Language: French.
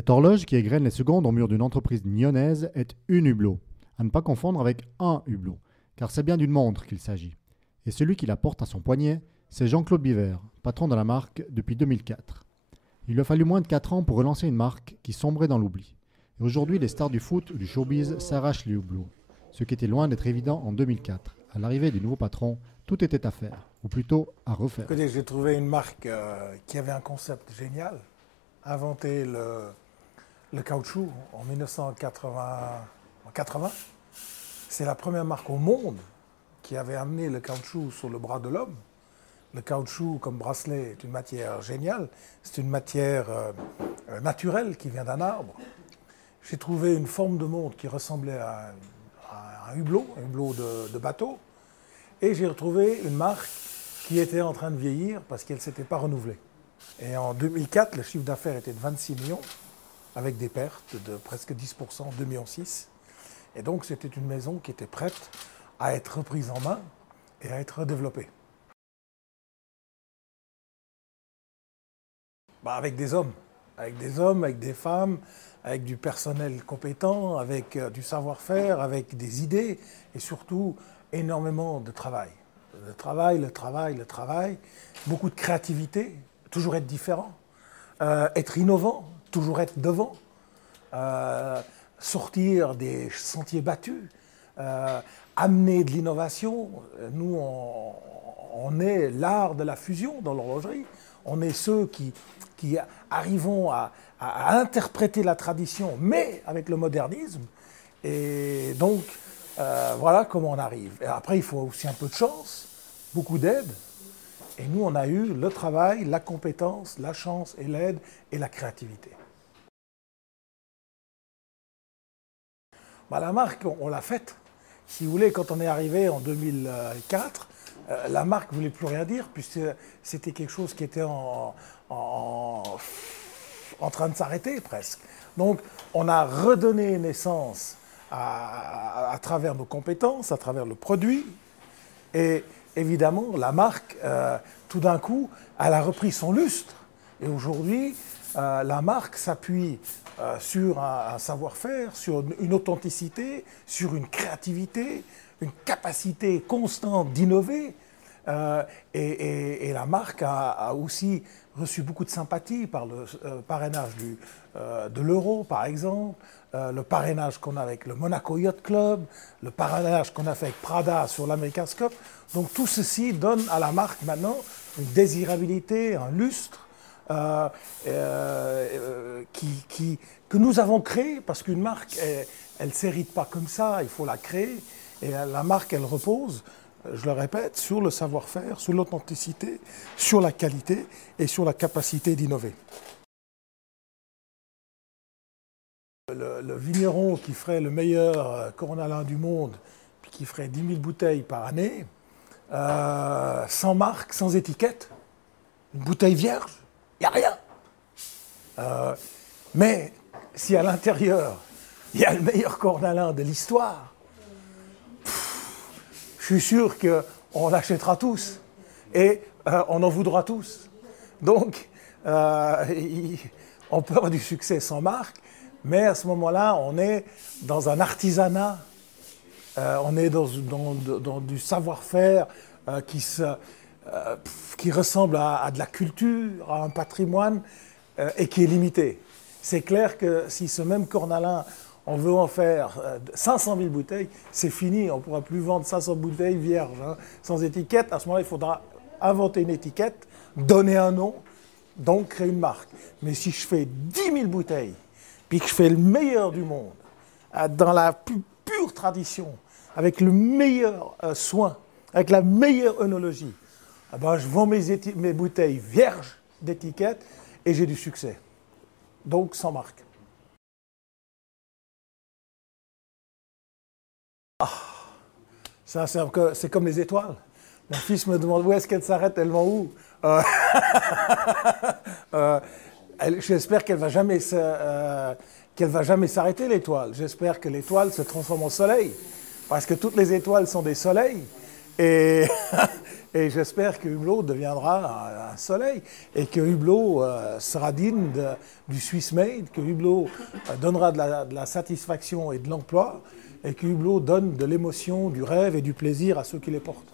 Cette horloge qui égrène les secondes au mur d'une entreprise nyonnaise est une hublot, à ne pas confondre avec un hublot, car c'est bien d'une montre qu'il s'agit. Et celui qui la porte à son poignet, c'est Jean-Claude Biver, patron de la marque depuis 2004. Il lui a fallu moins de 4 ans pour relancer une marque qui sombrait dans l'oubli. Et aujourd'hui, les stars du foot ou du showbiz s'arrachent les hublots, ce qui était loin d'être évident en 2004. À l'arrivée du nouveau patron, tout était à faire, ou plutôt à refaire. Écoutez, j'ai trouvé une marque qui avait un concept génial, inventé le caoutchouc en 1980. C'est la première marque au monde qui avait amené le caoutchouc sur le bras de l'homme. Le caoutchouc comme bracelet est une matière géniale, c'est une matière naturelle qui vient d'un arbre. J'ai trouvé une forme de montre qui ressemblait à un hublot de bateau, et j'ai retrouvé une marque qui était en train de vieillir parce qu'elle ne s'était pas renouvelée. Et en 2004, le chiffre d'affaires était de 26 millions, avec des pertes de presque 10%, 2,6 millions. Et donc c'était une maison qui était prête à être reprise en main et à être développée. Avec des hommes, avec des femmes, avec du personnel compétent, avec du savoir-faire, avec des idées et surtout énormément de travail. Le travail, beaucoup de créativité, toujours être différent, être innovant, toujours être devant, sortir des sentiers battus, amener de l'innovation. Nous, on est l'art de la fusion dans l'horlogerie. On est ceux qui arrivons à interpréter la tradition, mais avec le modernisme. Et donc, voilà comment on arrive. Et après, il faut aussi un peu de chance, beaucoup d'aide. Et nous, on a eu le travail, la compétence, la chance et l'aide et la créativité. La marque, on l'a faite. Si vous voulez, quand on est arrivé en 2004, la marque ne voulait plus rien dire, puisque c'était quelque chose qui était en train de s'arrêter presque. Donc, on a redonné naissance à travers nos compétences, à travers le produit. Et évidemment, la marque, tout d'un coup, elle a repris son lustre. Et aujourd'hui, la marque s'appuie sur un savoir-faire, sur une authenticité, sur une créativité, une capacité constante d'innover. Et la marque a aussi reçu beaucoup de sympathie par le parrainage de l'Euro, par exemple, le parrainage qu'on a avec le Monaco Yacht Club, le parrainage qu'on a fait avec Prada sur l'America's Cup. Donc tout ceci donne à la marque maintenant une désirabilité, un lustre que nous avons créé, parce qu'une marque, elle ne s'hérite pas comme ça, il faut la créer. Et la marque, elle repose, je le répète, sur le savoir-faire, sur l'authenticité, sur la qualité et sur la capacité d'innover. Le vigneron qui ferait le meilleur cornalin du monde, puis qui ferait 10 000 bouteilles par année, sans marque, sans étiquette, une bouteille vierge, il n'y a rien. Mais si à l'intérieur, il y a le meilleur cornalin de l'histoire, je suis sûr qu'on l'achètera tous et on en voudra tous. Donc, on peut avoir du succès sans marque, mais à ce moment-là, on est dans un artisanat, on est dans du savoir-faire qui ressemble à de la culture, à un patrimoine et qui est limité. C'est clair que si ce même cornalin, on veut en faire 500 000 bouteilles, c'est fini, on ne pourra plus vendre 500 bouteilles vierges, sans étiquette. À ce moment-là, il faudra inventer une étiquette, donner un nom, donc créer une marque. Mais si je fais 10 000 bouteilles, puis que je fais le meilleur du monde, dans la plus pure tradition, avec le meilleur soin, avec la meilleure œnologie, je vends mes bouteilles vierges d'étiquette et j'ai du succès. Donc sans marque. Ça, c'est comme les étoiles. Mon fils me demande où est-ce qu'elle s'arrête, elles vont où J'espère qu'elle ne va jamais s'arrêter, l'étoile. J'espère que l'étoile se transforme en soleil. Parce que toutes les étoiles sont des soleils. Et Et j'espère que Hublot deviendra un soleil et que Hublot sera digne du Swiss Made, que Hublot donnera de la satisfaction et de l'emploi et que Hublot donne de l'émotion, du rêve et du plaisir à ceux qui les portent.